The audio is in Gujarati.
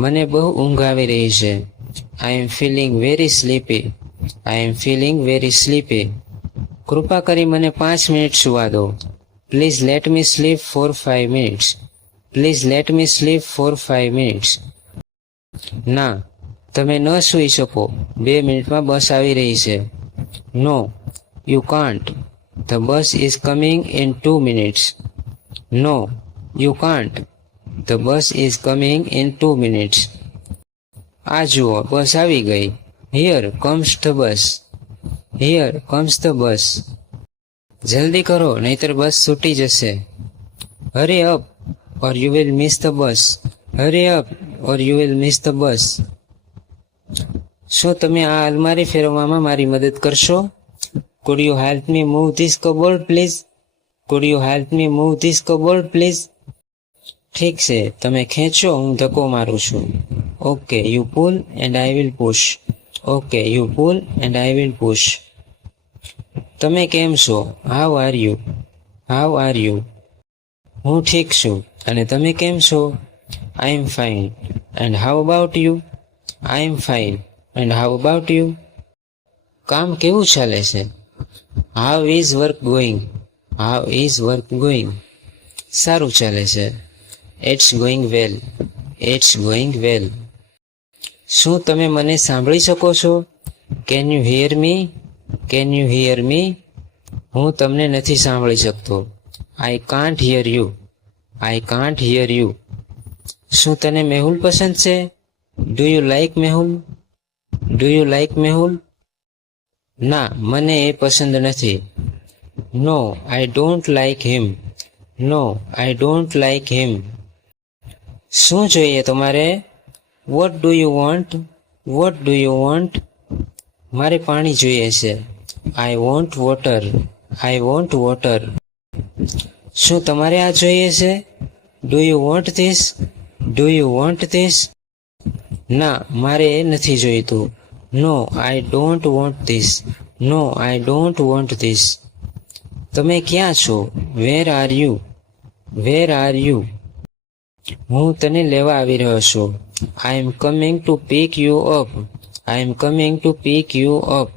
મને બહુ ઊંઘ આવી રહી છે. I am feeling very sleepy. I am feeling very sleepy. કૃપા કરી મને 5 મિનિટ સુવા દો. Please let me sleep for 5 minutes. Please let me sleep for 5 minutes. ના, તમે ન સૂઈ શકો. 2 મિનિટમાં બસ આવી રહી છે. No, you can't. The bus is coming in 2 minutes. No, you can't. The bus is coming in 2 minutes. આ જુઓ, બસ આવી ગઈ. Here comes the bus. Here comes the bus. જલ્દી કરો, નહીતર બસ છૂટી જશે. Hurry up or you will miss the bus. Hurry up or you will miss the bus. શું તમે આ અલમારી ફેરવવામાં મારી મદદ કરશો? Could you help me move this cupboard please? Could you help me move this cupboard please? ઠીક છે, તમે ખેંચો, હું ધક્કો મારું છું. Okay, you pull and I will push. Okay, you pull and I will push. તમે કેમ છો? How are you? How are you? હું ઠીક છું, અને તમે કેમ છો? I am fine. And how about you? I am fine. And how about you? કામ કેવું ચાલે છે? How is work going? How is work going? સારું ચાલે છે. It's going well. It's going well. શું તમે મને સાંભળી શકો છો? Can you hear me? Can you hear me? હું તમને નથી સાંભળી શકતો. I can't hear you. I can't hear you. શું તને મેહુલ પસંદ છે? Do you like Mehul? Do you like Mehul? ના, મને એ પસંદ નથી. No, I don't like him. No, I don't like him. શું જોઈએ તમારે? What do you want? What do you want? મારે પાણી જોઈએ છે. આઈ want water. I want water. શું તમારે આ જોઈએ છે? Do you want this? Do you want this? ના, મારે એ નથી જોઈતું. No, I don't want this. No, I don't want this. તમે ક્યાં છો? Where are you? Where are you? હું તને લેવા આવી રહ્યો છું. I am coming to pick you up. I am coming to pick you up.